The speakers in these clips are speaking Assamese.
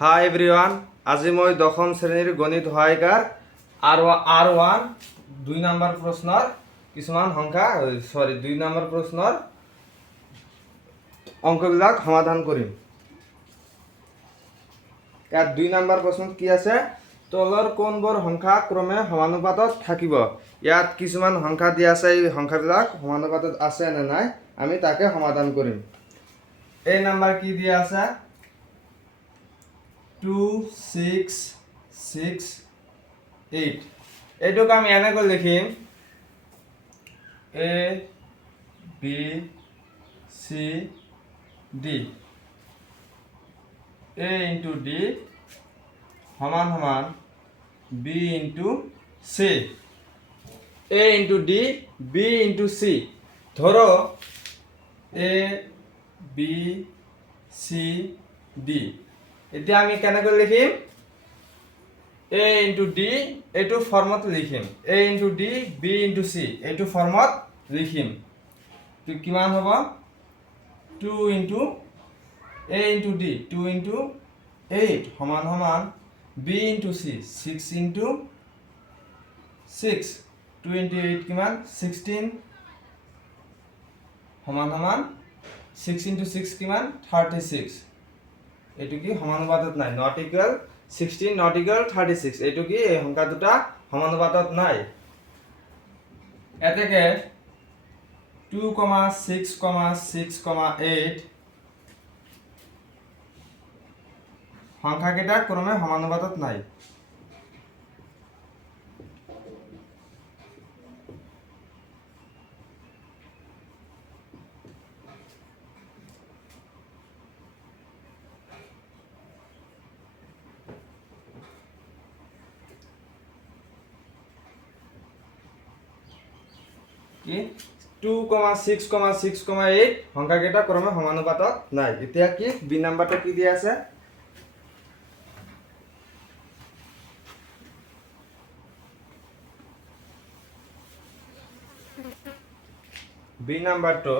হাই এভৰিওয়ান, আজি মই দশম শ্ৰেণীৰ গণিত সহায়িকাৰ R-01 2 নম্বৰ প্ৰশ্নৰ কিছুমান সংখ্যা 2 নম্বৰ প্ৰশ্নৰ অংকবিলাক সমাধান কৰিম। ইয়াত 2 নম্বৰ প্ৰশ্নত কি আছে? তলৰ কোনবোৰ সংখ্যা ক্ৰমে সমানুপাতত থাকিব? ইয়াত কিছুমান সংখ্যা দিয়া আছে, এই সংখ্যাবিলাক সমানুপাতত আছে নে নাই আমি তাকে সমাধান কৰিম। এই নম্বৰ কি দিয়া আছে? 2 6 6 8 এইটোক আমি এনেকৈ লিখিম A B C D A into D সমান সমান B into C A into D B into C ধরো A B C D এতিয়া আমি কেনেকৈ লিখিম? A into D এইটো ফর্মত লিখিম, A into D B into C এইটো ফর্মত লিখিম। তো কিমান হ'ব? 2 into A into D 2 into 8 সমান সমান B into C 6 into 6 2 into 8 কিমান? 16 সমান সমান 6 into 6 কিমান? 36 এইটো কি সমানুপাতত নাই, নট ইকুয়াল 16 নট ইকুয়াল 36 এইটো কি এই সংখ্যা দুটা সমানুপাতত নাই। এতেকে 2, 6, 6, 8 সংখ্যা কেইটা ক্রমে সমানুপাতত নাই। কি 2, 6, 6, 8 সংখ্যা কেইটা ক্রমে সমানুপাতত নাই। এতিয়া কি বি নাম্বারটা কি দিয়া আছে? বি নাম্বারটো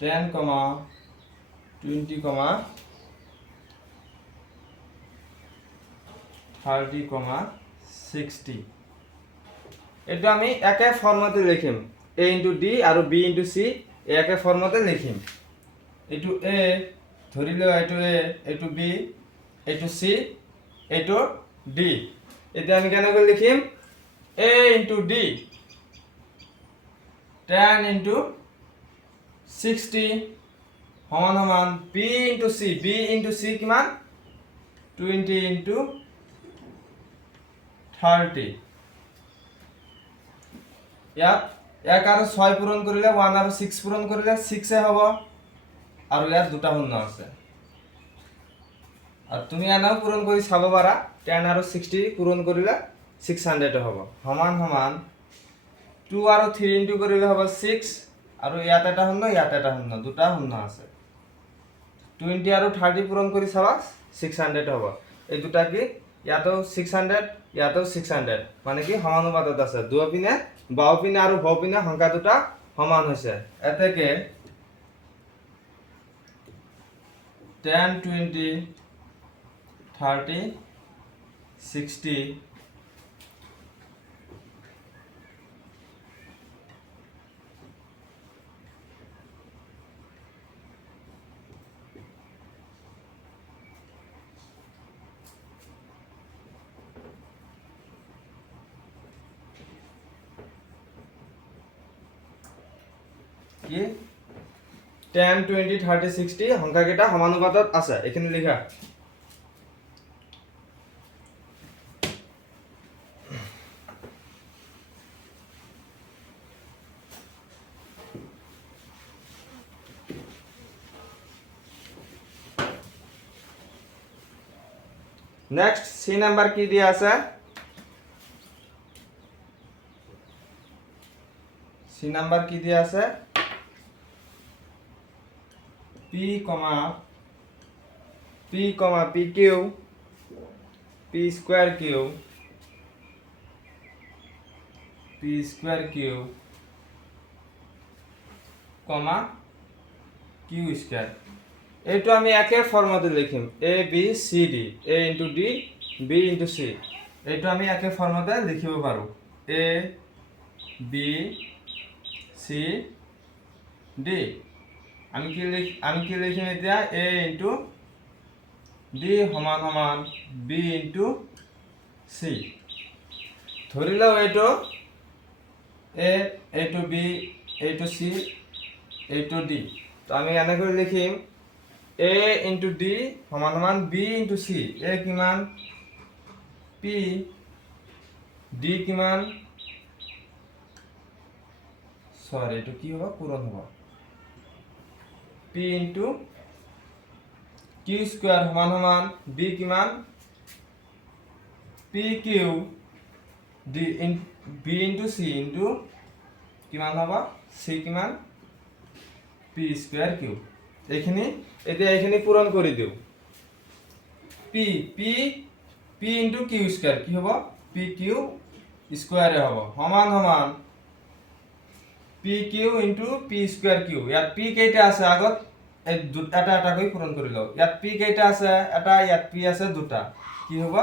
10, 20, 30, 60 এটা আমি একে ফর্মতে লিখিম। A into D আৰু B into C একে ফৰ্মতে লিখিম। এইটো A ধৰিলে এইটো A এইটো B এইটো C এইটো D। এতিয়া আমি কেনেকৈ লিখিম? A into D 10 into 60 সমান সমান B into C B into C কিমান? 20 into 30 ইয়াত 1 আৰু 6 পূৰণ কৰিলে 1 আৰু 6 পূৰণ কৰিলে 6 এ হ'ব আৰু ইয়াত দুটা শূন্য আছে। আৰু তুমি এনাও পূৰণ কৰি চাব পাৰা 10 আৰু 60 পূৰণ কৰিলে 600 হ'ব। সমান সমান 2 আৰু 3 ইনটু কৰিলে হ'ব 6 আৰু ইয়াত এটা শূন্য ইয়াত এটা শূন্য দুটা শূন্য আছে। 20 আৰু 30 পূৰণ কৰি চাবা 600 হ'ব। এই দুটা কি ইয়াতো 600 ইয়াতো 600 মানে কি সমানুপাতত আছে। দুপিনে বাওপিনে আৰু বাওপিনে সংখ্যা দুটা সমান হৈছে। এতেকে 10, 20, 30, 60 কি 10, 20, 30, 60 সংখ্যা কেইটা সমানুপাতত আছে। এখানে লিখা নেক্সট সি নাম্বার কি দিয়া আছে? সি নাম্বার কি দিয়া আছে? P, PQ P square Q P square Q comma Q square এইটো আমি একে ফৰ্মতে লিখিম A B C D A into D B into C এইটো আমি একে ফৰ্মতে লিখিব পাৰোঁ এ বি চি ডি আমি কি লিখিম এতিয়া এ ইনটু ডি সমান সমান বি ইনটু চি ধৰি লওঁ এইটো এ এইটো বি এইটো চি এইটো ডি তো আমি এনেকৈ লিখিম এ ইনটু ডি সমান সমান বি ইনটু চি এ কিমান পি ডি কিমান সরি এইটো কি হ'ব পূৰণ হ'ব পি ইনটু কিউ স্কোয়ার সমান সমান বি কিমান P Q D B into C into কিমান হ'ব সি কিমান পি স্কোয়ার কিউ এইখিনি এতিয়া এইখিনি পূৰণ কৰি দিওঁ P P P into Q square কি হ'ব পি কিউ স্কোয়ারে হ'ব সমান সমান P Q into P square Q ইয়াত পি কেইটা আছে আগত এই এটা এটা কৰি পূৰণ কৰি লওঁ ইয়াত পি কেইটা আছে এটা ইয়াত পি আছে দুটা কি হ'ব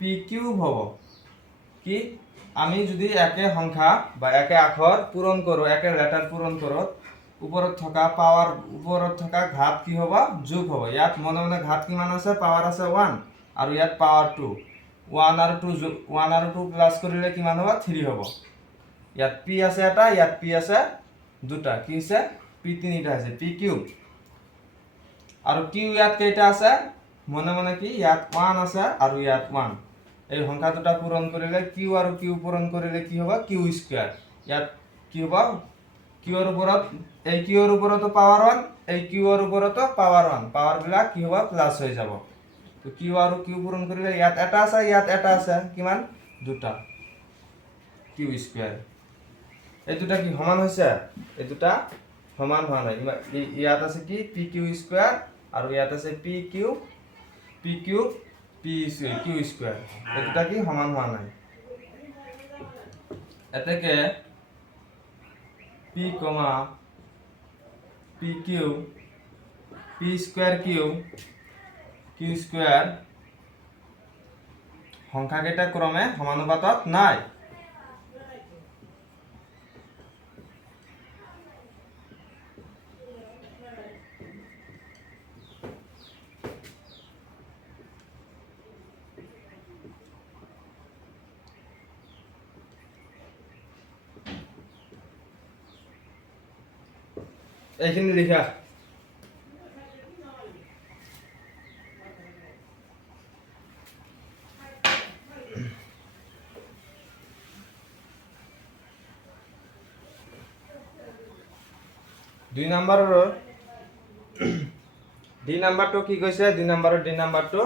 পি কিউব হ'ব কি আমি যদি একে সংখ্যা বা একে আখৰ পূৰণ কৰোঁ একে লেটাৰ পূৰণ কৰোঁ ওপৰত থকা পাৱাৰ ওপৰত থকা ঘাত কি হ'ব যোগ হ'ব ইয়াত মনে মনে ঘাত কিমান আছে পাৱাৰ আছে 1 আৰু ইয়াত পাৱাৰ 2 1 আৰু 2 1 আৰু 2 প্লাস কৰিলে কিমান হ'ব 3 হ'ব ইয়াত পি আছে এটা ইয়াত পি আছে দুটা কি আছে পি তিনিটা আছে পি কিউব আৰু কিউ ইয়াত কেইটা আছে মনে মনে কি ইয়াত 1 আছে আৰু ইয়াত 1 এই সংখ্যা দুটা পূৰণ কৰিলে কিউ আৰু কিউ পূৰণ কৰিলে কি হ'ব কিউ স্কয়াৰ ইয়াত কি হ'ব কিউৰ ওপৰত এই কিউৰ ওপৰতো পাৱাৰ 1 এই কিউৰ ওপৰতো পাৱাৰ 1 পাৱাৰ বিলাক কি হ'ব প্লাস হৈ যাব তো কিউ আৰু কিউ পূৰণ কৰিলে ইয়াত এটা আছে ইয়াত এটা আছে কিমান দুটা কিউ স্কয়াৰ এই দুটা কি সমান হৈছে এই দুটা সমান হোৱা নাই ইয়াত আছে কি পি কিউ স্কয়াৰ আৰু ইয়াত আছে P Q P Q Q square এই দুটা কি সমান হোৱা নাই এতেকে P comma P Q P square Q Q square সংখ্যাকেইটা ক্ৰমে সমানুপাতত নাই এইখিনি লিখা দুই নম্বৰৰ ডি নাম্বাৰটো কি কৈছে ডি নাম্বাৰটো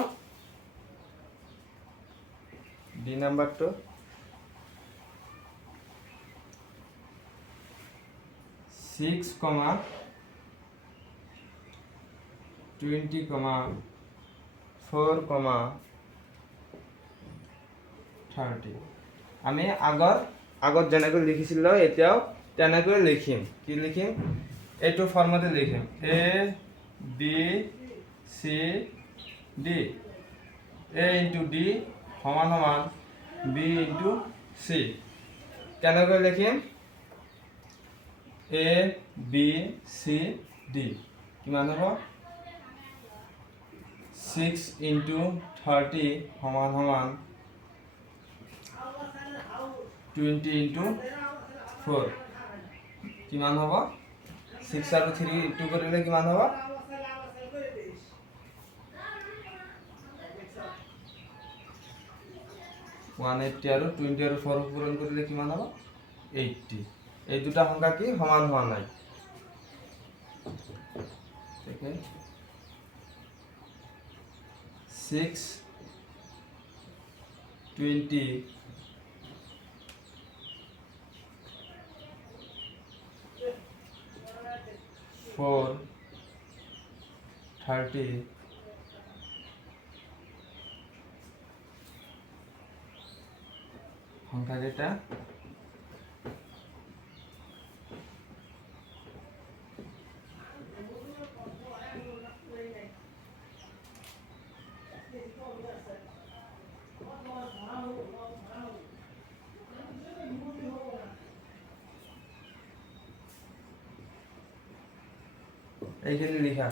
6, 20, 4, 30 আমি আগত যেনেকৈ লিখিছিলো এতিয়াও তেনেকৈ লিখিম কি লিখিম এইটো ফৰ্মতে লিখিম A B C D A into D সমান সমান বি ইনটু সি কেনেকৈ লিখিম এ বি সি ডি কিমান হ'ব 6 ইনটু 30 সমান সমান 20 ইনটু 4 কিমান হ'ব 6 আৰু 3 ইনটু কৰিলে কিমান হ'ব 180 আৰু 20 আৰু 4 পূৰণ কৰিলে কিমান হ'ব 80 এই দুটা সংখ্যা কি সমান হোৱা নাই ঠিক আছে 6 20 4 30 সংখ্যা কেইটা এইখিনি লিখা